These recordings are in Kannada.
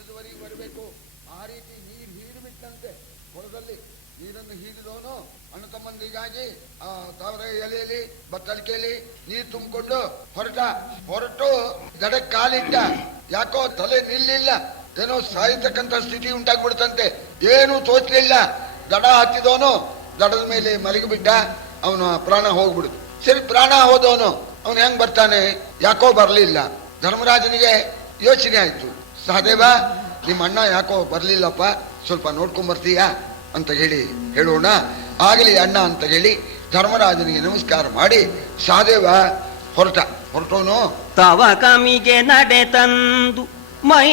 ಕಳಸದವರೆಗೆ ಬರಬೇಕು. ಆ ರೀತಿ ನೀರು ಹೀರು ಬಿಟ್ಟಂತೆ ಹೊಲದಲ್ಲಿ ನೀರನ್ನು ಹೀರಿದವನು ಅಣ್ಣ ತಮ್ಮಂದಿಗಾಗಿ ಆ ತಾವರೆ ಎಲೆಯಲ್ಲಿ ಬತ್ತಳಿಕೆಯಲ್ಲಿ ನೀರು ತುಂಬಿಕೊಂಡು ಹೊರಟು ದಡಕ್ಕೆ ಕಾಲಿಟ್ಟ. ಯಾಕೋ ತಲೆ ನಿಲ್ಲಿಲ್ಲ, ಏನೋ ಸಾಯತಕ್ಕಂತ ಸ್ಥಿತಿ ಉಂಟಾಗ್ಬಿಡ್ತಂತೆ. ಏನೂ ತೋಚಲಿಲ್ಲ. ದಡ ಹತ್ತಿದವನು ದಡದ ಮೇಲೆ ಮಲಗಿಬಿಟ್ಟ. ಅವನ ಪ್ರಾಣ ಹೋಗ್ಬಿಡುದು. ಸರಿ, ಪ್ರಾಣ ಹೋದವನು ಅವನು ಹೆಂಗ್ ಬರ್ತಾನೆ? ಯಾಕೋ ಬರ್ಲಿಲ್ಲ. ಧರ್ಮರಾಜನಿಗೆ ಯೋಚನೆ ಆಯ್ತು, ಸಹದೇವ ನಿಮ್ಮ ಅಣ್ಣ ಯಾಕೋ ಬರ್ಲಿಲ್ಲಪ್ಪ, ಸ್ವಲ್ಪ ನೋಡ್ಕೊಂಡ್ ಅಂತ ಹೇಳೋಣ. ಆಗಲಿ ಅಣ್ಣ ಅಂತ ಹೇಳಿ ಧರ್ಮರಾಜನಿಗೆ ನಮಸ್ಕಾರ ಮಾಡಿ ಸಹದೇವ ಹೊರಟೋನು ತವ ಕಮಿಗೆ ನಡೆ ತಂದು ಮೈ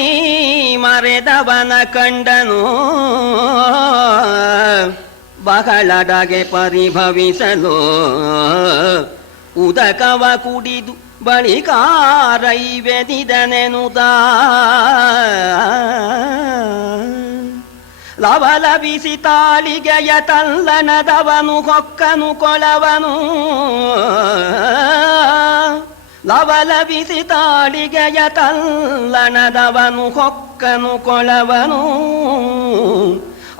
ಮರೆದವನ ಕಂಡನು. ಬಹಳಡಗೆ ಪರಿಭವಿಸಲು ಉದಕವ ಕುಡಿದು ಬಳಿಕಾರೈವೆದಿದನೆನುದ ಲವಲವಿಸಿ ತಾಳಿಗೆಯ ತಲ್ಲಣದವನು ಹೊಕ್ಕನು ಕೊಳವನು. ಲವಲವಿಸಿ ತಾಳಿಗೆಯ ತಲ್ಲಣದವನು ಹೊಕ್ಕನು ಕೊಳವನು.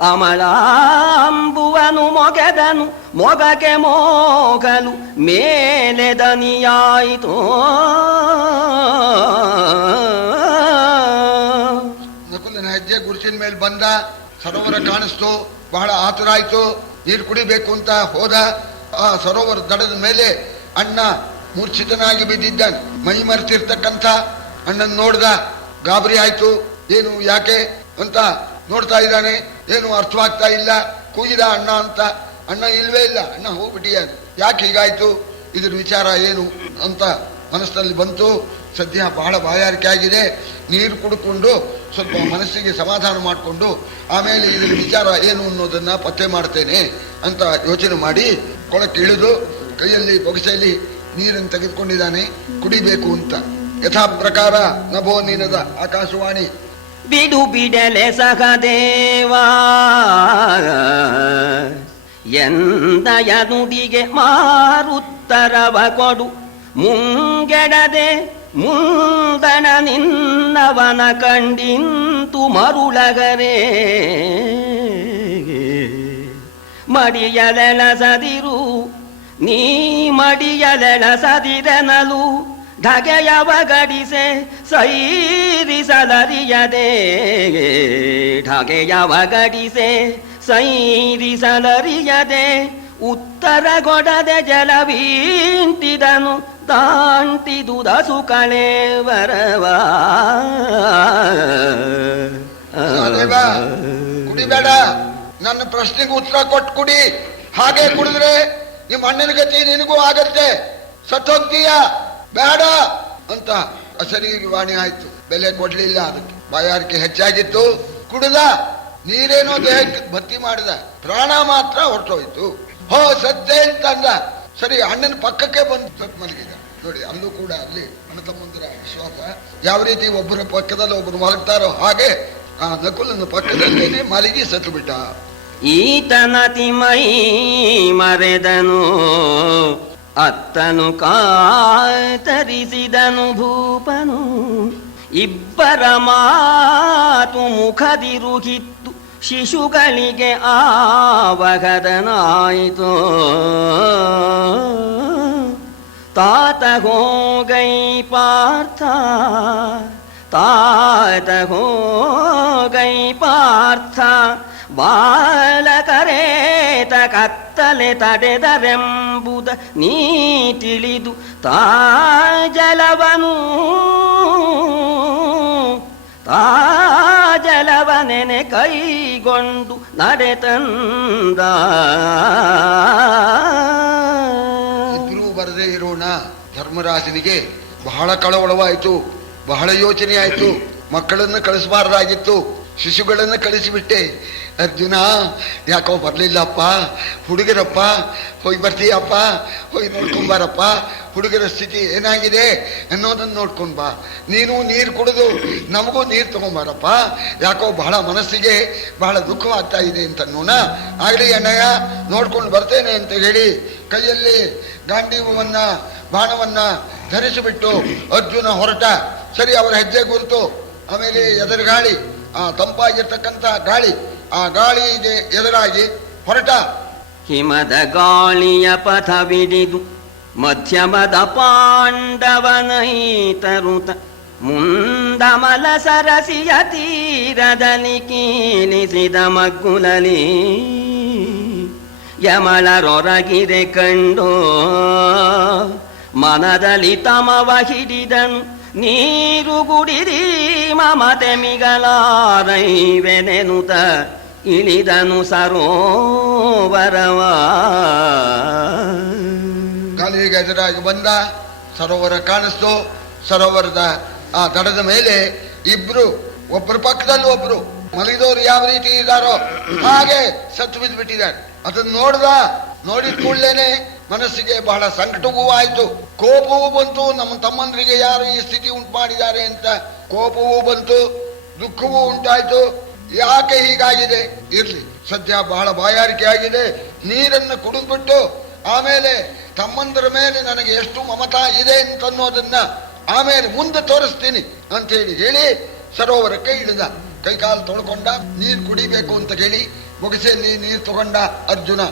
ಅಮಲಾಂಬುವನು ಮೊಗೆದನು ಮೊಗಕ್ಕೆ ಮೋಗಲು ಮೇಲೆ ದನಿಯಾಯಿತು. ನಕುಲನ ಹೆಜ್ಜೆ ಗುರುಸಿನ ಮೇಲೆ ಬಂದ. ಸರೋವರ ಕಾಣಿಸ್ತು. ಬಹಳ ಆತುರ ಆಯ್ತು. ನೀರು ಕುಡಿಬೇಕು ಅಂತ ಹೋದ. ಆ ಸರೋವರ ದಡದ ಮೇಲೆ ಅಣ್ಣ ಮೂರ್ಛಿತನಾಗಿ ಬಿದ್ದಿದ್ದಾನೆ. ಮೈ ಮರೆತಿರ್ತಕ್ಕಂಥ ಅಣ್ಣನ್ ನೋಡ್ದ. ಗಾಬರಿ ಆಯ್ತು. ಏನು ಯಾಕೆ ಅಂತ ನೋಡ್ತಾ ಇದ್ದಾನೆ. ಏನು ಅರ್ಥವಾಗ್ತಾ ಇಲ್ಲ. ಕೂಗಿದ ಅಣ್ಣ ಅಂತ. ಅಣ್ಣ ಇಲ್ವೇ ಇಲ್ಲ. ಅಣ್ಣ ಹೋಗ್ಬಿಟ್ಟಿಯಾನೆ. ಯಾಕೆ ಹೀಗಾಯ್ತು, ಇದ್ರ ವಿಚಾರ ಏನು ಅಂತ ಮನಸ್ಸಿನಲ್ಲಿ ಬಂತು. ಸದ್ಯ ಬಹಳ ಬಾಯಾರಿಕೆ ಆಗಿದೆ. ನೀರು ಕುಡ್ಕೊಂಡು ಸ್ವಲ್ಪ ಮನಸ್ಸಿಗೆ ಸಮಾಧಾನ ಮಾಡಿಕೊಂಡು ಆಮೇಲೆ ಇದ್ರ ವಿಚಾರ ಏನು ಅನ್ನೋದನ್ನ ಪತ್ತೆ ಮಾಡ್ತೇನೆ ಅಂತ ಯೋಚನೆ ಮಾಡಿ ಕೊಳಕ್ಕೆ ಇಳಿದು ಕೈಯಲ್ಲಿ ಬೊಗಸೆಯಲ್ಲಿ ನೀರನ್ನು ತೆಗೆದುಕೊಂಡಿದ್ದಾನೆ ಕುಡಿಬೇಕು ಅಂತ. ಯಥಾ ಪ್ರಕಾರ ನಭೋ ನಿನದ ಆಕಾಶವಾಣಿ ಬಿಡು ಬಿಡಲೆ ಸಹದೇವಾ ಎಂದಯ ನುಡಿಗೆ ಮಾರುತ್ತರವ ಕೊಡು. ಮುಂಗೆಡದೆ ಮುಂದಣ ನಿನ್ನವನ ಕಂಡಿಂತು ಮರುಳಗರೆ ಮಡಿಯಲೆಳಸದಿರು ನೀ ಮಡಿಯಲೆಳಸದಿರನಲು ಢಗೆಯವ ಗಡಿಸೆ ಸೈರಿಸಲರಿಯದೆ ಢಗೆಯವ ಗಡಿಸೆ ಸೈರಿಸಲರಿಯದೆ ಉತ್ತರ ಗೊಡದೆ ಜಲವೀಂಟಿದನು ತಾಂಟಿದುದಸು ಕಳೆವರವ. ಕುಡಿಬೇಡ, ನನ್ನ ಪ್ರಶ್ನೆಗೆ ಉತ್ತರ ಕೊಟ್ಟು ಕುಡಿ. ಹಾಗೆ ಕುಡಿದ್ರೆ ನಿಮ್ಮ ಅಣ್ಣನ ಗತಿ ನಿನಗೂ ಆಗತ್ತೆ, ಸತ್ತೋಗ್ತೀಯ, ಬೇಡ ಅಂತ ಅಸರಿಗೆ ವಾಣಿ ಆಯ್ತು. ಬೆಲೆ ಕೊಡ್ಲಿಲ್ಲ. ಅದಕ್ಕೆ ಬಾಯಾರಿಕೆ ಹೆಚ್ಚಾಗಿತ್ತು. ಕುಡಿದ. ನೀರೇನೋ ದೇಹಕ್ಕೆ ಭರ್ತಿ ಮಾಡಿದ. ಪ್ರಾಣ ಮಾತ್ರ ಹೊರಟೋಯ್ತು. ಹೋ ಸತ್ತೆ ಅಂತಂದ. ಸರಿ, ಅಣ್ಣನ ಪಕ್ಕಕ್ಕೆ ಬಂದು ಸ್ವಲ್ಪ ಮಲಗಿದ. ನೋಡಿ, ಅಲ್ಲೂ ಕೂಡ ಅಲ್ಲಿ ಅಣ್ಣ ತಮ್ಮಂದಿರ ವಿಶ್ವಾಸ. ಯಾವ ರೀತಿ ಒಬ್ಬರ ಪಕ್ಕದಲ್ಲಿ ಒಬ್ಬರು ಮಲಗ್ತಾರೋ ಹಾಗೆ ಆ ನಕುಲನ ಪಕ್ಕದಲ್ಲೇನೆ ಮಲಗಿ ಸತ್ತು ಬಿಟ್ಟ. ಈತನತಿ ಮೈ ಮರೆದನು ಅತ್ತನು ಕಾತರಿಸಿದನು ಭೂಪನು. ಇಬ್ಬರ ಮಾತು ಮುಖದಿರುಗಿತ್ತು ಶಿಶುಗಳಿಗೆ ಆವಗದನಾಯಿತು. ತಾತ ಹೋಗೈ ಪಾರ್ಥ ತಾತ ಹೋಗೈ ಪಾರ್ಥ ಬಾಲಕರೇತ ಕತ್ತಲೆ ತಡೆದರೆಂಬುದ ನೀ ತಿಳಿದು ತಾ ಜಲವನೆನೆ ಕೈಗೊಂಡು ನಡೆತಂದ. ಇದ್ರೂ ಬರದೇ ಇರೋಣ. ಧರ್ಮರಾಜನಿಗೆ ಬಹಳ ಕಳವಳವಾಯಿತು, ಬಹಳ ಯೋಚನೆ ಆಯಿತು. ಮಕ್ಕಳನ್ನು ಕಳಿಸಬಾರ್ದಾಗಿತ್ತು, ಶಿಶುಗಳನ್ನು ಕಳಿಸಿಬಿಟ್ಟೆ. ಅರ್ಜುನ ಯಾಕೋ ಬರ್ಲಿಲ್ಲಪ್ಪ, ಹುಡುಗರಪ್ಪ ಹೋಗಿ ಬರ್ತೀಯಪ್ಪ, ಹೋಗಿ ನೋಡ್ಕೊಂಬಾರಪ್ಪ, ಹುಡುಗರ ಸ್ಥಿತಿ ಏನಾಗಿದೆ ಅನ್ನೋದನ್ನು ನೋಡ್ಕೊಂಡ್ ಬಾ. ನೀನು ನೀರು ಕುಡಿದು ನಮಗೂ ನೀರು ತಗೊಂಬಾರಪ್ಪ, ಯಾಕೋ ಬಹಳ ಮನಸ್ಸಿಗೆ ಬಹಳ ದುಃಖವಾಗ್ತಾ ಇದೆ ಅಂತ ನೋಣ. ಆಗಲಿ ಅಣ್ಣಯ್ಯ, ನೋಡ್ಕೊಂಡು ಬರ್ತೇನೆ ಅಂತ ಹೇಳಿ ಕೈಯಲ್ಲಿ ಗಾಂಡೀವವನ್ನ ಬಾಣವನ್ನ ಧರಿಸಿಬಿಟ್ಟು ಅರ್ಜುನ ಹೊರಟ. ಸರಿ, ಅವರ ಹೆಜ್ಜೆ ಗುರುತು, ಆಮೇಲೆ ಎದುರುಗಾಳಿ ಆ ತಂಪಾಗಿರ್ತಕ್ಕಂಥ ಗಾಳಿ, ಆ ಗಾಳಿಗೆ ಎದುರಾಗಿ ಹೊರಟ ಹಿಮದ ಗಾಳಿಯ ಪಥವಿಡಿದು ಮಧ್ಯಮದ ಪಾಂಡವನೈತರುತ ಮುಂದಮಲ ಸರಸಿಯ ತೀರದಲ್ಲಿ ಕೀಲಿಸಿದ ಮಗ್ಗುಲಲಿ ಯಮಳರೊರಗಿರೆ ಕಂಡು ಮನದಲ್ಲಿ ತಮವ ಹಿಡಿದನು ನೀರು ಗುಡಿರಿ ಮಮತೆ ಮಿಗಲಾರೈವೆನೆನುತ ಇಳಿದನು ಸರೋವರವ. ಗಾಳಿಗೆ ಎದುರಾಗಿ ಬಂದ, ಸರೋವರ ಕಾಣಿಸ್ತು. ಸರೋವರದ ಆ ದಡದ ಮೇಲೆ ಇಬ್ರು, ಒಬ್ಬರ ಪಕ್ಕದಲ್ಲಿ ಒಬ್ರು ಮಲಗಿದವರು ಯಾವ ರೀತಿ ಇದ್ದಾರೋ ಹಾಗೆ ಸತ್ತು ಬಿದ್ದು ಬಿಟ್ಟಿದ್ದಾರೆ. ಅದನ್ನು ನೋಡಿದ ಕೂಡಲೇನೆ ಮನಸ್ಸಿಗೆ ಬಹಳ ಸಂಕಟವೂ ಆಯ್ತು, ಕೋಪವೂ ಬಂತು. ನಮ್ಮ ತಮ್ಮಂದ್ರಿಗೆ ಯಾರು ಈ ಸ್ಥಿತಿ ಉಂಟು ಮಾಡಿದ್ದಾರೆ ಅಂತ ಕೋಪವೂ ಬಂತು, ದುಃಖವೂ ಉಂಟಾಯ್ತು. ಯಾಕೆ ಹೀಗಾಗಿದೆ? ಇರ್ಲಿ, ಸದ್ಯ ಬಹಳ ಬಾಯಾರಿಕೆ ಆಗಿದೆ, ನೀರನ್ನು ಕುಡಿದ್ಬಿಟ್ಟು ಆಮೇಲೆ ತಮ್ಮಂದರ ಮೇಲೆ ನನಗೆ ಎಷ್ಟು ಮಮತಾ ಇದೆ ಅಂತನ್ನೋದನ್ನ ಆಮೇಲೆ ಮುಂದೆ ತೋರಿಸ್ತೀನಿ ಅಂತ ಹೇಳಿ ಸರೋವರಕ್ಕೆ ಇಳಿದ. ಕೈಕಾಲು ತೊಳ್ಕೊಂಡ, ನೀರು ಕುಡಿಬೇಕು ಅಂತ ಹೇಳಿ ಬೊಗಸೆಯಲ್ಲಿ ನೀರು ತಗೊಂಡ ಅರ್ಜುನ.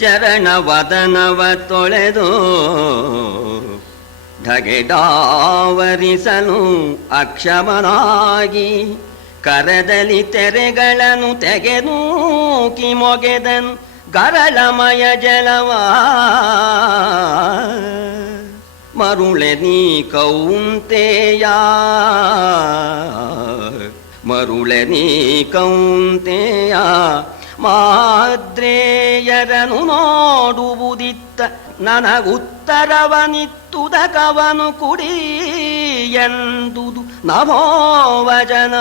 ಚರಣ ವದನವ ತೊಳೆದು ಢಗೆಡಾವರಿಸಲು ಅಕ್ಷಮನಾಗಿ ಕರದಲ್ಲಿ ತೆರೆಗಳನ್ನು ತೆಗೆದೂಕಿ ಮೊಗೆದನು ಗರಳಮಯ ಜಲವ. ಮರುಳೆ ನೀ ಕೌಂತೆಯ, ಮರುಳೆ ನೀ ಕೌಂತೆಯ, ಮಾದ್ರೇಯರನು ನೋಡುವುದಿತ್ತ ನನಗುತ್ತರವನಿತ್ತುದ ಕವನು ಕುಡಿ ಎಂದುದು ನಭೋವಜನ.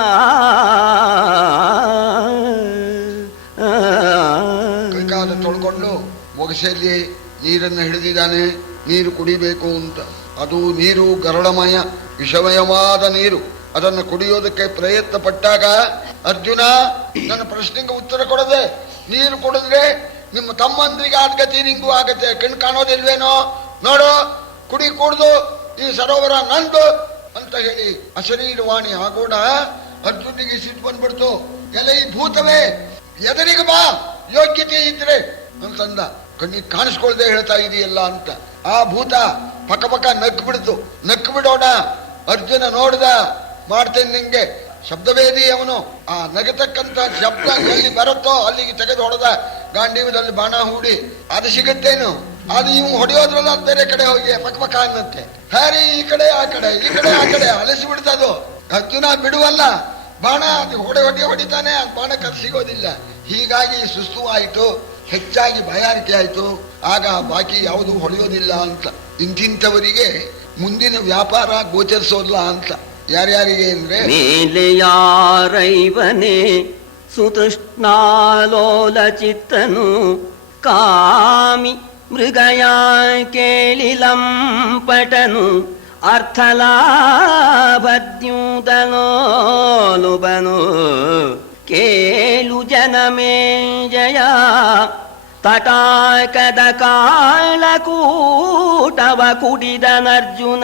ಕೈಕಾಲ ತೊಳ್ಕೊಂಡು ಮೊಗಸೆಯಲ್ಲಿ ನೀರನ್ನು ಹಿಡಿದಿದ್ದಾನೆ, ನೀರು ಕುಡಿಬೇಕು ಅಂತ. ಅದು ನೀರು ಗರಳಮಯ, ವಿಷಮಯವಾದ ನೀರು. ಅದನ್ನು ಕುಡಿಯೋದಕ್ಕೆ ಪ್ರಯತ್ನ ಪಟ್ಟಾಗ ಅರ್ಜುನ ನನ್ನ ಪ್ರಶ್ನೆಗೆ ಉತ್ತರ ಕೊಡದೆ ನೀರು ಕುಡಿದ್ರೆ ನಿಮ್ಮ ತಮ್ಮಂದ್ರಿಗೆ ಆದ್ಗತಿ ನಿಂಗೂ ಆಗತ್ತೆ, ಕಣ್ ಕಾಣೋದಿಲ್ವೇನೋ, ನೋಡು ಕುಡಿ ಕುಡ್ದು ಈ ಸರೋವರ ನಂದು ಅಂತ ಹೇಳಿ ಅಶರೀರವಾಣಿ ಆಗೋಣ. ಅರ್ಜುನಿಗೆ ಸಿಟ್ಟು ಬಂದ್ಬಿಡ್ತು. ಎಲೆ ಈ ಭೂತವೇ, ಎದರಿಗೆ ಬಾ, ಯೋಗ್ಯತೆ ಇದ್ರೆ ಅಂತಂದ. ಕಣ್ಣಿಗೆ ಕಾಣಿಸ್ಕೊಳ್ದೆ ಹೇಳ್ತಾ ಇದೆಯಲ್ಲ ಅಂತ ಆ ಭೂತ ಪಕ್ಕ ಪಕ್ಕ ನಕ್ಕು ಬಿಡ್ತು. ನಕ್ಕು ಬಿಡೋಣ, ಅರ್ಜುನ ನೋಡ್ದ, ಮಾಡ್ತೇನೆ ನಿಂಗೆ ಶಬ್ದವೇದಿ ಅವನು. ಆ ನಗತಕ್ಕಂತ ಶಬ್ದ ಎಲ್ಲಿ ಬರುತ್ತೋ ಅಲ್ಲಿಗೆ ತೆಗೆದು ಹೊಡೆದ. ಗಾಂಡೀವದಲ್ಲಿ ಬಾಣ ಹೂಡಿ ಅದು ಸಿಗತ್ತೇನು, ಅದು ಇವು ಹೊಡೆಯೋದ್ರಲ್ಲ ಬೇರೆ ಕಡೆ ಹೋಗಿ ಪಕ್ಕ ಪಕ್ಕ ಅನ್ನತ್ತೆ. ಹ್ಯಾರಿ ಈ ಕಡೆ ಆ ಕಡೆ, ಈ ಕಡೆ ಆ ಕಡೆ ಅಲಸಿ ಬಿಡ್ತದು. ಅರ್ಜುನ ಬಿಡುವಲ್ಲ, ಬಾಣ ಅದು ಹೊಡಿತಾನೆ, ಅದು ಬಾಣ ಕತ್ ಸಿಗೋದಿಲ್ಲ. ಹೀಗಾಗಿ ಸುಸ್ತು ಆಯಿತು, ಹೆಚ್ಚಾಗಿ ಬಾಯಾರಿಕೆ ಆಯಿತು. ಆಗ ಬಾಕಿ ಯಾವುದು ಹೊಳೆಯೋದಿಲ್ಲ ಅಂತ. ಇಂಥವರಿಗೆ ಮುಂದಿನ ವ್ಯಾಪಾರ ಗೋಚರಿಸೋಲ್ಲ ಅಂತ. ಯಾರ್ಯಾರಿಗೆ ಅಂದ್ರೆ ಮೇಲೆ ಯಾರೈವನೇ ಸುತೃಷ್ಣಾಲೋಲ ಚಿತ್ತನು ಕಾಮಿ ಮೃಗಯ ಕೇಳಿಲಂಪಟನು ಅರ್ಥಲಾಭದ್ಯೂತನೋಲುಬನು ಕೇಳು ಜನಮೇ ಜಯ ತಟಾಕದ ಕಾಳಕೂಟವ ಕುಡಿದನರ್ಜುನ.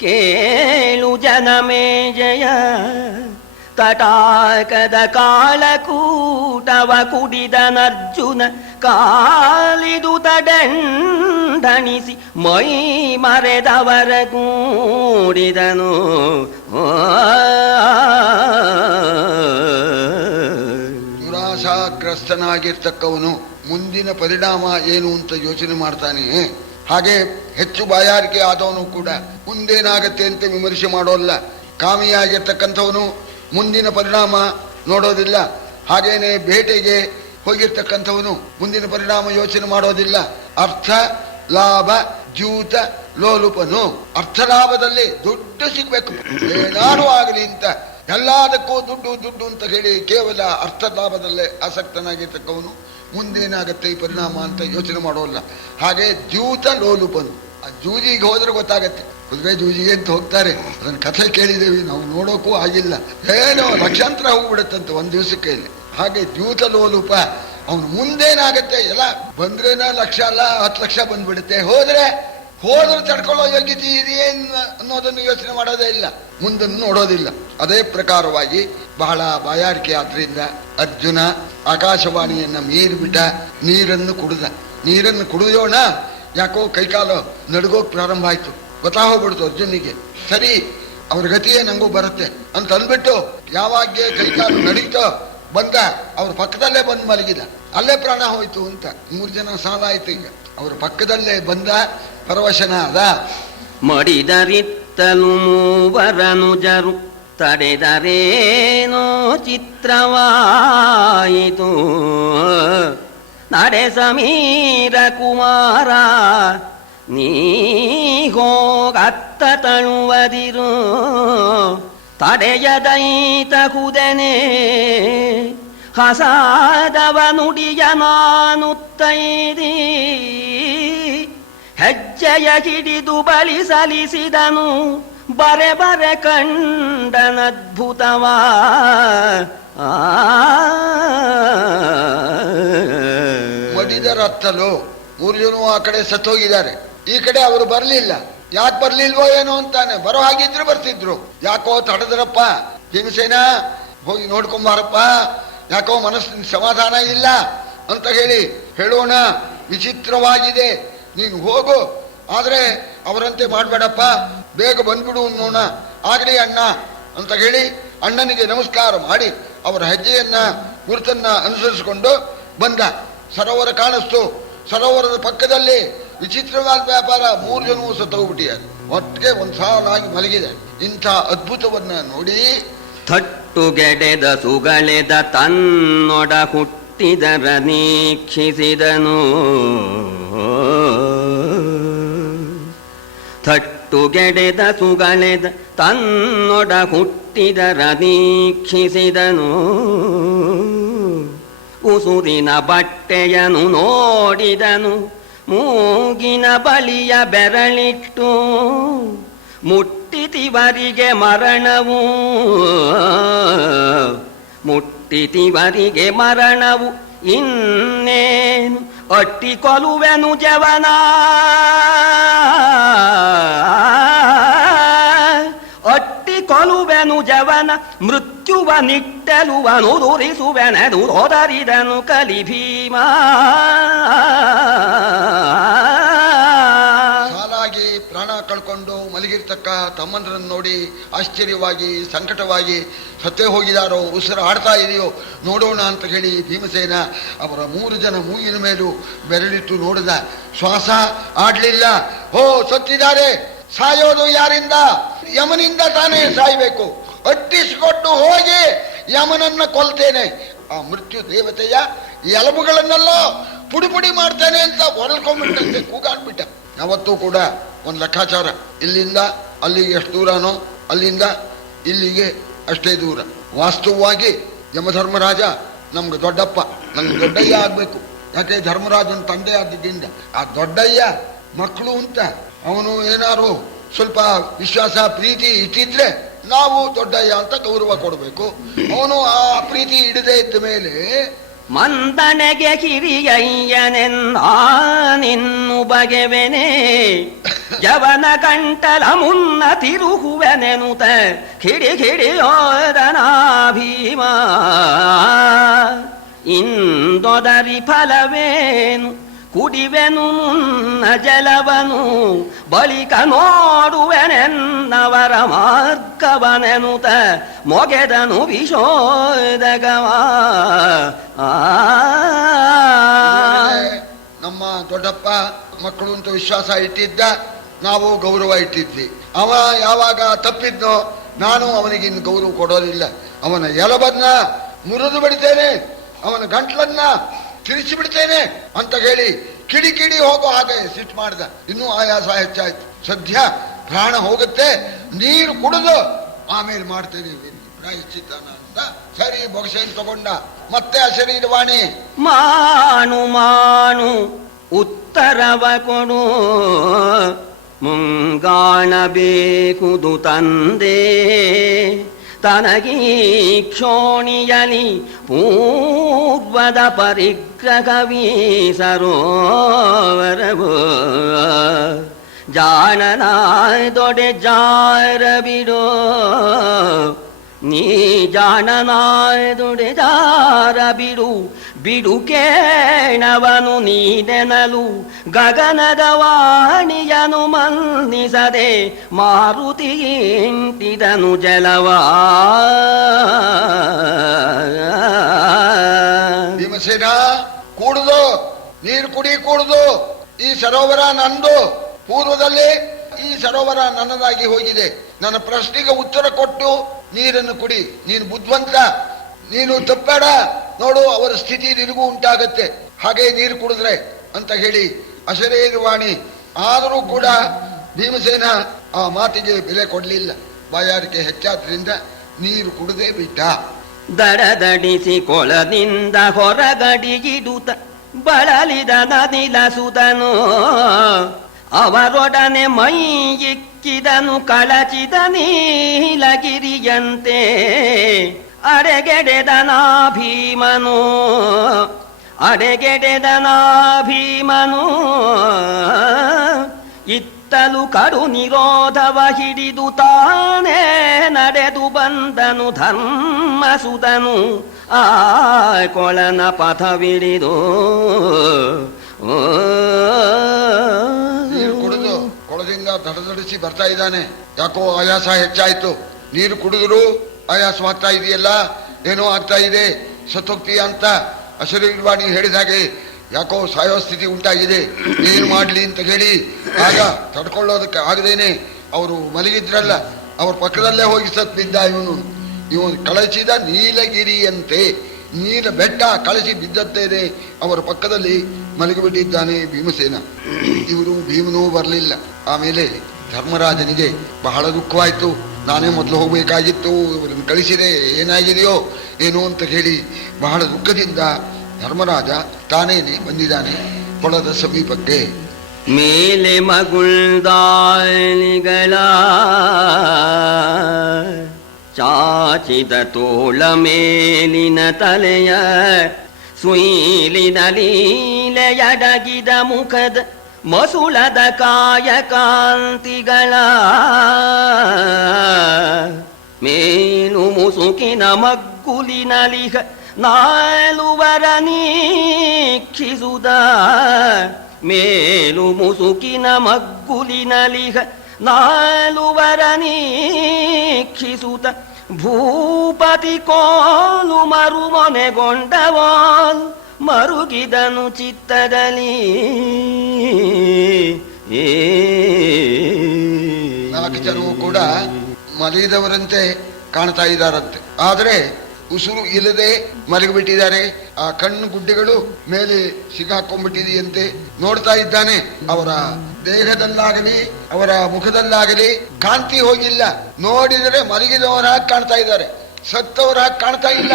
ಕೇಳು ಜನಮೇ ಜಯ ತಟಾಕದ ಕಾಳಕೂಟವ ಕುಡಿದನರ್ಜುನ. ಕಾಲಿದು ತಡಂಡಣಿಸಿ ಮೈ ಮರೆದವರ ಕೂಡಿದನು. ದುರಾಶಾಗ್ರಸ್ತನಾಗಿರ್ತಕ್ಕವನು ಮುಂದಿನ ಪರಿಣಾಮ ಏನು ಅಂತ ಯೋಚನೆ ಮಾಡ್ತಾನೆ. ಹಾಗೆ ಹೆಚ್ಚು ಬಾಯಾರಿಕೆ ಆದವನು ಕೂಡ ಮುಂದೇನಾಗತ್ತೆ ಅಂತ ವಿಮರ್ಶೆ ಮಾಡೋಲ್ಲ. ಕಾಮಿಯಾಗಿರ್ತಕ್ಕಂಥವನು ಮುಂದಿನ ಪರಿಣಾಮ ನೋಡೋದಿಲ್ಲ. ಹಾಗೇನೆ ಬೇಟೆಗೆ ಹೋಗಿರ್ತಕ್ಕಂಥವನು ಮುಂದಿನ ಪರಿಣಾಮ ಯೋಚನೆ ಮಾಡೋದಿಲ್ಲ. ಅರ್ಥ ಲಾಭ ಜ್ಯೂತ ಲೋಲುಪನು. ಅರ್ಥ ಲಾಭದಲ್ಲಿ ದುಡ್ಡು ಸಿಗ್ಬೇಕು, ಏನಾರು ಆಗಲಿ ಅಂತ ಎಲ್ಲದಕ್ಕೂ ದುಡ್ಡು ದುಡ್ಡು ಅಂತ ಹೇಳಿ ಕೇವಲ ಅರ್ಥ ಲಾಭದಲ್ಲೇ ಆಸಕ್ತನಾಗಿರ್ತಕ್ಕವನು ಮುಂದೇನಾಗತ್ತೆ ಈ ಪರಿಣಾಮ ಅಂತ ಯೋಚನೆ ಮಾಡೋಲ್ಲ. ಹಾಗೆ ಜ್ಯೂತ ಲೋಲುಪನು. ಆ ಜೂಜಿಗೆ ಹೋದ್ರೆ ಗೊತ್ತಾಗತ್ತೆ. ಕುದುರೆ ಜೂಜಿಗೆ ಅಂತ ಹೋಗ್ತಾರೆ, ಅದನ್ನ ಕಥೆ ಕೇಳಿದೇವಿ ನಾವು, ನೋಡೋಕ್ಕೂ ಆಗಿಲ್ಲ. ಏನೋ ಲಕ್ಷಾಂತರ ಹೋಗ್ಬಿಡುತ್ತಂತೆ ಒಂದ್ ದಿವಸಕ್ಕೆ. ಹಾಗೆ ಜ್ಯೂತ ಲೋಲುಪ, ಅವನು ಮುಂದೇನಾಗತ್ತೆ ಎಲ್ಲ ಬಂದ್ರೇನ ಲಕ್ಷ ಅಲ್ಲ 10 ಲಕ್ಷ ಬಂದ್ಬಿಡುತ್ತೆ, ಹೋದ್ರೆ ಹೋದ್ರೆ ತಡ್ಕೊಳ್ಳೋ ಯೋಗ್ಯತೆ ಇದೆಯೇ ಅನ್ನೋದನ್ನು ಯೋಚನೆ ಮಾಡೋದೇ ಇಲ್ಲ, ಮುಂದನ್ನು ನೋಡೋದಿಲ್ಲ. ಅದೇ ಪ್ರಕಾರವಾಗಿ ಬಹಳ ಬಾಯಾರಿಕೆ ಆದ್ರಿಂದ ಅರ್ಜುನ ಆಕಾಶವಾಣಿಯನ್ನ ಮೀರಿಬಿಟ್ಟ, ನೀರನ್ನು ಕುಡಿಯೋಣ, ಯಾಕೋ ಕೈಕಾಲು ನಡುಗೋಕ್ ಪ್ರಾರಂಭ ಆಯ್ತು, ಗೊತ್ತಾಗೋಗ್ಬಿಡ್ತು ಅರ್ಜುನಿಗೆ. ಸರಿ, ಅವ್ರ ಗತಿಯೇ ನಂಗೂ ಬರುತ್ತೆ ಅಂತ ಅಂದ್ಬಿಟ್ಟು ಯಾವಾಗ್ಲೇ ಕೈಕಾಲು ನಡೀತೋ ಬಂದ ಅವ್ರ ಪಕ್ಕದಲ್ಲೇ ಬಂದು ಮಲಗಿದ. ಅಲ್ಲೇ ಪ್ರಾಣ ಹೋಯ್ತು ಅಂತ 3 ಜನ ಸಾಲ ಆಯ್ತು. ಈಗ ಅವ್ರ ಪಕ್ಕದಲ್ಲೇ ಬಂದ, ಪರವಶನ ಅದ. ಮಡಿದರಿತ್ತಲು ಮೂವರನು ಜರು ತಡೆದರೇನೋ ಚಿತ್ರವಾಯಿತು. ನಡೆ ಸಮೀರ ಕುಮಾರ ನೀ ಹೋಗತ್ತ ತಳುವದಿರು, ತಡೆಯದೈತ ಕುದನೆ ಹಸಾದವ ನುಡಿಯ ನಾನುತ್ತೈದಿ. ಹೆಜ್ಜೆಯ ಹಿಡಿದು ಬಳಿ ಸಲಿಸಿದನು, ಬರೆ ಬರೆ ಕಂಡನದ್ಭುತವಾ. ಮಡಿದರತ್ತಲು 3 ಜನ ಆ ಕಡೆ ಸತ್ತೋಗಿದ್ದಾರೆ, ಈ ಕಡೆ ಅವರು ಬರ್ಲಿಲ್ಲ. ಯಾಕೆ ಬರ್ಲಿಲ್ವೋ ಏನೋ ಅಂತಾನೆ. ಬರೋ ಹಾಗಿದ್ರು ಬರ್ತಿದ್ರು, ಯಾಕೋ ತಡದ್ರಪ್ಪ. ಭೀಮಸೇನ ಹೋಗಿ ನೋಡ್ಕೊಂಬಾರಪ್ಪ, ಯಾಕೋ ಮನಸ್ಸಿನ ಸಮಾಧಾನ ಇಲ್ಲ ಅಂತ ಹೇಳೋಣ. ವಿಚಿತ್ರವಾಗಿದೆ, ನೀನು ಹೋಗು, ಆದ್ರೆ ಅವರಂತೆ ಮಾಡ್ಬೇಡಪ್ಪ, ಬೇಗ ಬಂದ್ಬಿಡು ಅನ್ನೋಣ. ಆಗಲಿ ಅಣ್ಣ ಅಂತ ಅಣ್ಣನಿಗೆ ನಮಸ್ಕಾರ ಮಾಡಿ ಅವರ ಹೆಜ್ಜೆಯನ್ನ ಗುರುತನ್ನ ಅನುಸರಿಸಿಕೊಂಡು ಬಂದ. ಸರೋವರ ಕಾಣಿಸ್ತು, ಸರೋವರದ ಪಕ್ಕದಲ್ಲಿ ವಿಚಿತ್ರವಾದ ವ್ಯಾಪಾರ. 3 ಜನವೂ ಸತ್ತೋಗ್ಬಿಟ್ಟಿದ್ದಾರೆ, ಒಟ್ಟಿಗೆ ಒಂದು ಸಾಲಾಗಿ ಮಲಗಿದೆ. ಇಂಥ ಅದ್ಭುತವನ್ನ ನೋಡಿ ಥಟ್ಟುಗೆಡೆದ ಸುಗಳೆದ ತನ್ನೊಡ ಹುಟ್ಟಿದರ ನೀಕ್ಷಿಸಿದನು. ಥಟ್ಟುಗೆಡೆದ ಸುಗಳೆದ ತನ್ನೊಡ ಹುಟ್ಟಿದರ ನೀಕ್ಷಿಸಿದನು. ಉಸುರಿನ ಬಟ್ಟೆಯನು ನೋಡಿದನು, ಮೂಗಿನ ಬಳಿಯ ಬೆರಳಿಟ್ಟು ಮುಟ್ಟಿತಿವರಿಗೆ ಮರಣವು. ಮುಟ್ಟಿತಿವರಿಗೆ ಮರಣವು ಇನ್ನೇನು ಅಟ್ಟಿ ಕೊಲುವೆನು ಜವನ. ಅಟ್ಟಿ ಕೊಲುವೆನು ಜವನ, ಮೃತ್ಯುವ ನಿಟ್ಟಲುವನುದುರಿಸುವೆನೆದು ರೋದರಿದನು ಕಲಿ ಭೀಮ. ಸಾಲಾಗಿ ಪ್ರಾಣ ಕಳ್ಕೊಂಡು ಮಲಗಿರ್ತಕ್ಕ ತಮ್ಮಂದ್ರನ್ನು ನೋಡಿ ಆಶ್ಚರ್ಯವಾಗಿ ಸಂಕಟವಾಗಿ ಸತ್ತೇ ಹೋಗಿದಾರೋ, ಉಸಿರು ಆಡ್ತಾ ಇದೆಯೋ ನೋಡೋಣ ಅಂತ ಭೀಮಸೇನ ಅವರ 3 ಜನ ಮೂಗಿನ ಮೇಲೂ ಬೆರಳಿಟ್ಟು ನೋಡಿದ. ಶ್ವಾಸ ಆಡ್ಲಿಲ್ಲ. ಹೋ, ಸತ್ತಿದ್ದಾರೆ. ಸಾಯೋದು ಯಾರಿಂದ? ಯಮನಿಂದ ತಾನೇ ಸಾಯ್ಬೇಕು. ಅಟ್ಟಿಸಿಕೊಟ್ಟು ಹೋಗಿ ಯಮನನ್ನ ಕೊಲ್ತೇನೆ, ಆ ಮೃತ್ಯು ದೇವತೆಯ ಎಲಬುಗಳನ್ನೆಲ್ಲ ಪುಡಿ ಪುಡಿ ಮಾಡ್ತೇನೆ ಅಂತ ಹೊರಳ್ಕೊಂಡ್ಬಿಟ್ಟಂತೆ ಕೂಗಾಡ್ಬಿಟ್ಟ. ಯಾವತ್ತೂ ಕೂಡ ಒಂದು ಲೆಕ್ಕಾಚಾರ, ಇಲ್ಲಿಂದ ಅಲ್ಲಿಗೆ ಎಷ್ಟು ದೂರನೋ ಅಲ್ಲಿಂದ ಇಲ್ಲಿಗೆ ಅಷ್ಟೇ ದೂರ. ವಾಸ್ತವವಾಗಿ ಯಮಧರ್ಮರಾಜ ನಮ್ಗೆ ದೊಡ್ಡಪ್ಪ, ನಮ್ಗೆ ದೊಡ್ಡಯ್ಯ ಆಗ್ಬೇಕು. ಯಾಕೆ ಧರ್ಮರಾಜನ ತಂದೆ ಆದ್ದಿಂದ ಆ ದೊಡ್ಡಯ್ಯ ಮಕ್ಕಳು ಅಂತ ಅವನು ಏನಾರು ಸ್ವಲ್ಪ ವಿಶ್ವಾಸ ಪ್ರೀತಿ ಇಟ್ಟಿದ್ರೆ ನಾವು ದೊಡ್ಡಯ್ಯ ಅಂತ ಗೌರವ ಕೊಡಬೇಕು. ಅವನು ಆ ಪ್ರೀತಿ ಇಡದೆ ಇದ್ದ ಮೇಲೆ ಮಂದನೆಗೆ ಕಿರಿಯಯ್ಯನೆನ್ನು ಬಗೆವೆನೆ, ಜವನ ಕಂಟಲ ಮುನ್ನ ತಿರುಹುವೆನೆನುತ ಕಿಡಿ ಕಿಡಿಯೋದನ ಭೀಮ. ಇಂದೊದರಿ ಫಲವೇನು ಕುಡಿವೆನು ಮುನ್ನ ಜಲವನು, ಬಳಿಕ ನೋಡುವೆನೆನ್ನವರ ಮಾರ್ಗವನೆನುತ ಮೊಗೆದನು ವಿಶೋದಗವ. ನಮ್ಮ ದೊಡ್ಡಪ್ಪ ಮಕ್ಕಳು ಅಂತ ವಿಶ್ವಾಸ ಇಟ್ಟಿದ್ದ, ನಾವು ಗೌರವ ಇಟ್ಟಿದ್ವಿ. ಅವ ಯಾವಾಗ ತಪ್ಪಿದ್ನೋ ನಾನು ಅವನಿಗಿನ್ನು ಗೌರವ ಕೊಡೋದಿಲ್ಲ. ಅವನ ಎಲಬನ್ನ ಮುರಿದು ಬಿಡ್ತೇನೆ, ಅವನ ಗಂಟ್ಲನ್ನ ತಿರುಚಿ ಬಿಡ್ತೇನೆ ಅಂತ ಕಿಡಿ ಕಿಡಿ ಹೋಗೋ ಹಾಗೆ ಸಿಟ್ಟು ಮಾಡ್ದ. ಇನ್ನೂ ಆಯಾಸ ಹೆಚ್ಚಾಯ್ತು. ಸದ್ಯ ಪ್ರಾಣ ಹೋಗುತ್ತೆ, ನೀರು ಕುಡಿದು ಆಮೇಲೆ ಮಾಡ್ತೇನೆ ಪ್ರಾಯಶ್ಚಿತ್ತನ ಅಂತ ಸರಿ ಬೊಗಸೆಯನ್ನು ತಗೊಂಡ. ಮತ್ತೆ ಅಶರೀರವಾಣಿ ಮಾನು ಮಾನು ಉತ್ತರವ ಕೊಡು, ಮುಂಗಾಣಬೇಕುದು ತಂದೆ ತನಗೀ ಕ್ಷೋಣಿಯಲಿ ಪೂರ್ವದ ಪರಿಗ್ರಹವೀ ಸರೋವರವೋ. ಜಾಣನಾದೊಡೆ ಜಾರ ಬಿಡೋ ನೀ ಜಾಣನಾದೊಡೆ ಜಾರ ಬಿಡು ಬಿಡು ಕೇಣವನು ನೀನೆನಲು ಗಗನದ ವಾಣಿಯನು ಮನ್ನಿಸದೆ ಮಾರುತಿ ಇಂಟಿದನು ಜಲವಾ ಭೀಮಸೇನ ಕೂಡುದು ನೀರು ಕುಡಿ ಕೂಡುದು ಈ ಸರೋವರ ನಂದು ಪೂರ್ವದಲ್ಲಿ ಈ ಸರೋವರ ನನ್ನದಾಗಿ ಹೋಗಿದೆ ನನ್ನ ಪ್ರಶ್ನೆಗೆ ಉತ್ತರ ಕೊಟ್ಟು ನೀರನ್ನು ಕುಡಿ ನೀನು ಬುದ್ಧಿವಂತ ನೀನು ತಪ್ಪಬೇಡ ನೋಡು ಅವರ ಸ್ಥಿತಿ ನಿನಗೂ ಉಂಟಾಗತ್ತೆ ಹಾಗೆ ನೀರು ಕುಡಿದ್ರೆ ಅಂತ ಹೇಳಿ ಅಶರೀರವಾಣಿ ಆದರೂ ಕೂಡ ಭೀಮಸೇನ ಆ ಮಾತಿಗೆ ಬೆಲೆ ಕೊಡ್ಲಿಲ್ಲ ಬಾಯಾರಿಕೆ ಹೆಚ್ಚಾದ್ರಿಂದ ನೀರು ಕುಡದೇ ಬಿಟ್ಟ ದಡದಡಿಸಿ ಕೊಳದಿಂದ ಹೊರಗಡಿಗಿಡುತ್ತ ಬಳಲಿದ ನದಿಲಸುದನು ಅವರೊಡನೆ ಮೈ ಇಕ್ಕಿದನು ಕಳಚಿದ ನೀಲಗಿರಿಯಂತೆ ಅಡೆಗೆಡೆದನಾ ಭೀಮನು ಅಡೆಗೆಡೆದನಾ ಭೀಮನು ಇತ್ತಲು ಕಡು ನಿರೋಧವ ಹಿಡಿದು ತಾನೇ ನಡೆದು ಬಂದನು ಧರ್ಮಸುತನು ಆ ಕೊಳನ ಪಥವಿಡಿದು ನೀರು ಕುಡಿದು ಕೊಳದಿಂದ ದಡದಡಿಸಿ ಬರ್ತಾ ಇದ್ದಾನೆ ಯಾಕೋ ಆಯಾಸ ಹೆಚ್ಚಾಯ್ತು ನೀರು ಕುಡಿದ್ರು ಆಯಾಸವಾಗ್ತಾ ಇದೆಯಲ್ಲ ಏನೋ ಆಗ್ತಾ ಇದೆ ಸತ್ತೋಗ್ತೀಯ ಅಂತ ಅಶರೀರವಾಣಿ ಹೇಳಿದ ಹಾಗೆ ಯಾಕೋ ಸಾಯೋ ಸ್ಥಿತಿ ಉಂಟಾಗಿದೆ ಏನು ಮಾಡ್ಲಿ ಅಂತ ಹೇಳಿ ಆಗ ತಡ್ಕೊಳ್ಳೋದಕ್ಕೆ ಆಗದೇನೆ ಅವರು ಮಲಗಿದ್ರಲ್ಲ ಅವ್ರ ಪಕ್ಕದಲ್ಲೇ ಹೋಗಿ ಸತ್ ಬಿದ್ದ ಇವನು ಕಳಚಿದ ನೀಲಗಿರಿಯಂತೆ ನೀಲ ಬೆಟ್ಟ ಕಳಚಿ ಬಿದ್ದದ್ದೇನೆ ಅವರ ಪಕ್ಕದಲ್ಲಿ ಮಲಗಿಬಿಟ್ಟಿದ್ದಾನೆ ಭೀಮಸೇನ ಇವರು ಭೀಮನೂ ಬರಲಿಲ್ಲ ಆಮೇಲೆ ಧರ್ಮರಾಜನಿಗೆ ಬಹಳ ದುಃಖವಾಯ್ತು ನಾನೇ ಮೊದಲು ಹೋಗ್ಬೇಕಾಗಿತ್ತು ಇವರನ್ನು ಕಳಿಸಿದೆ ಏನಾಗಿದೆಯೋ ಏನು ಅಂತ ಹೇಳಿ ಬಹಳ ದುಃಖದಿಂದ ಧರ್ಮರಾಜ ತಾನೇನೆ ಬಂದಿದ್ದಾನೆ ಕೊಳದ ಸಮೀಪಕ್ಕೆ ಮೇಲೆ ಮಗುಳ್ದಾಳಿಗಳ ಚಾಚಿದ ತೋಳ ಮೇಲಿನ ತಲೆಯ ಸುಯಿಲಿನ ಲೀಲೆಯಡಗಿದ ಮುಖದ ಮಸುಳದ ಕಾಯ ಕಾಂತಿಗಳ ಮೇಲು ಮುಸುಕಿನ ಮಗ್ಗುಲಿನಲಿಹ ನಾಲುವರ ನೀಕ್ಷಿಸುದ ಮೇಲು ಮುಸುಕಿನ ಮಗ್ಗುಲಿನಲಿಹ ನಾಲುವರ ನೀಕ್ಷಿಸುತ್ತ ಭೂಪತಿ ಕೋಲು ಮರುಮೊನೆಗೊಂಡವಾಲ್ ಮರುಗಿದನು ಚಿತ್ತದಲ್ಲಿ 4 ಜನರು ಕೂಡ ಮಲಗಿದವರಂತೆ ಕಾಣ್ತಾ ಇದ್ದಾರಂತೆ ಆದರೆ ಉಸಿರು ಇಲ್ಲದೆ ಮಲಗಿಬಿಟ್ಟಿದ್ದಾರೆ ಆ ಕಣ್ಣು ಗುಡ್ಡೆಗಳು ಮೇಲೆ ಸಿಗಾಕೊಂಡ್ಬಿಟ್ಟಿದೆಯಂತೆ ನೋಡ್ತಾ ಇದ್ದಾನೆ ಅವರ ದೇಹದಲ್ಲಾಗಲಿ ಅವರ ಮುಖದಲ್ಲಾಗಲಿ ಕಾಂತಿ ಹೋಗಿಲ್ಲ ನೋಡಿದರೆ ಮಲಗಿದವರಾಗಿ ಕಾಣ್ತಾ ಇದ್ದಾರೆ ಸತ್ತವರಾಗಿ ಕಾಣ್ತಾ ಇಲ್ಲ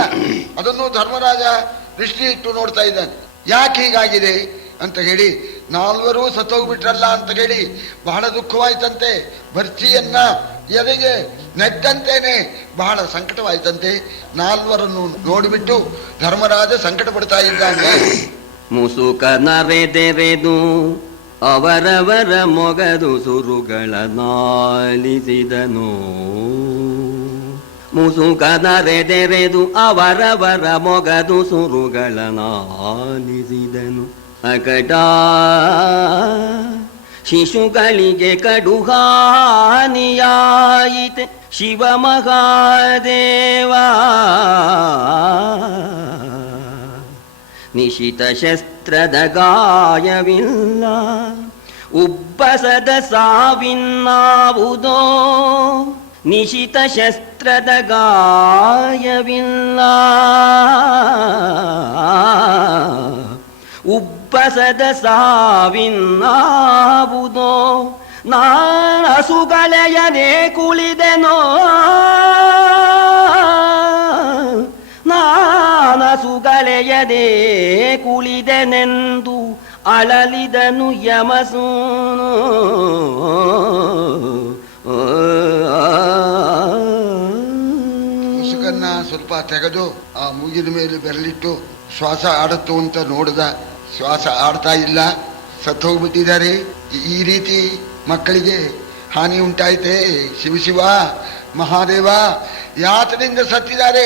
ಅದನ್ನು ಧರ್ಮರಾಜ ದೃಷ್ಟಿ ಇಟ್ಟು ನೋಡ್ತಾ ಇದ್ದಾನೆ ಯಾಕೆ ಹೀಗಾಗಿದೆ ಅಂತ ಹೇಳಿ 4 ಸತ್ತೋಗ್ಬಿಟ್ರಲ್ಲ ಅಂತ ಹೇಳಿ ಬಹಳ ದುಃಖವಾಯ್ತಂತೆ ಭರ್ಚಿಯನ್ನ ಎದೆಗೆ ನೆಟ್ಟಂತೇನೆ ಬಹಳ ಸಂಕಟವಾಯ್ತಂತೆ 4 ನೋಡಿಬಿಟ್ಟು ಧರ್ಮರಾಜ ಸಂಕಟ ಪಡ್ತಾ ಇದ್ದಾನೆ ಮುಸುಕ ನರೆದೆರೆದು ಅವರವರ ಮೊಗದು ಸುರುಗಳ ನಾಲಿಸಿದನು ಮುಸುಕ ನರೆದೆರೆದು ಅವರವರ ಮೊಗದು ಸುರುಗಳ ನಾಲಿಸಿದನು ಅಕಟ ಶಿಶುಗಳಿಗೆ ಕಡುಹಾನಿಯಾಯಿತೆ ಶಿವ ಮಹಾದೇವ ನಿಶಿತ ಶಸ್ತ್ರದ ಗಾಯವಿಲ್ಲ ಉಬ್ಬಸದ ಸಾವಿನ್ನಾವುದೋ ನಿಶಿತ ಶಸ್ತ್ರದ ಗಾಯವಿಲ್ಲ ಉಬ್ಬಸದ ಸಾವಿನ್ನಾವುದೋ ನಾನಸುಗಳೆಯನೇ ಕುಳಿದೆನೋ ನಾನಸುಗಳೆಯದೇ ಕುಳಿದೆನೆಂದು ಅಳಲಿದನು ಯಮಸೂನು ಮುಸುಕನ್ನ ಸ್ವಲ್ಪ ತೆಗೆದು ಆ ಮೂಗಿನ ಮೇಲೆ ಬೆರಳಿಟ್ಟು ಶ್ವಾಸ ಆಡತ್ತು ಅಂತ ನೋಡಿದ ಶ್ವಾಸ ಆಡ್ತಾ ಇಲ್ಲ ಸತ್ತು ಹೋಗ್ಬಿಟ್ಟಿದ್ದಾರೆ ಈ ರೀತಿ ಮಕ್ಕಳಿಗೆ ಹಾನಿ ಉಂಟಾಯಿತೆ. ಶಿವ ಮಹಾದೇವ ಯಾತನಿಂದ ಸತ್ತಿದ್ದಾರೆ,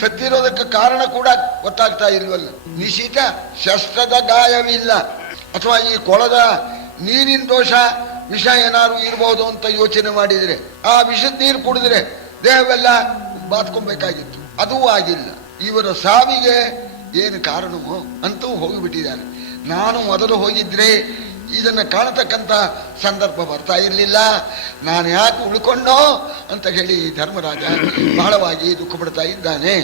ಸತ್ತಿರೋದಕ್ಕೆ ಕಾರಣ ಕೂಡ ಗೊತ್ತಾಗ್ತಾ ಇಲ್ವಲ್ಲ. ನಿಶಿತ ಶಸ್ತ್ರದ ಗಾಯವಿಲ್ಲ, ಅಥವಾ ಈ ಕೊಳದ ನೀರಿನ ದೋಷ, ವಿಷ ಏನಾದ್ರು ಇರಬಹುದು ಅಂತ ಯೋಚನೆ ಮಾಡಿದ್ರೆ ಆ ವಿಷದ ನೀರು ಕುಡಿದ್ರೆ ದೇಹವೆಲ್ಲ ಬಾತ್ಕೊಬೇಕಾಗಿತ್ತು, ಅದೂ ಆಗಿಲ್ಲ. ಇವರ ಸಾವಿಗೆ ಏನು ಕಾರಣವೋ ಅಂತೂ ಹೋಗಿಬಿಟ್ಟಿದ್ದಾನೆ. ನಾನು ಮೊದಲು ಹೋಗಿದ್ರೆ ಇದನ್ನು ಕಾಣತಕ್ಕಂಥ ಸಂದರ್ಭ ಬರ್ತಾ ಇರಲಿಲ್ಲ, ನಾನು ಯಾಕೆ ಉಳ್ಕೊಂಡೋ ಅಂತ ಹೇಳಿ ಧರ್ಮರಾಜ ಬಹಳವಾಗಿ ದುಃಖ ಪಡ್ತಾ ಇದ್ದಾನೆ.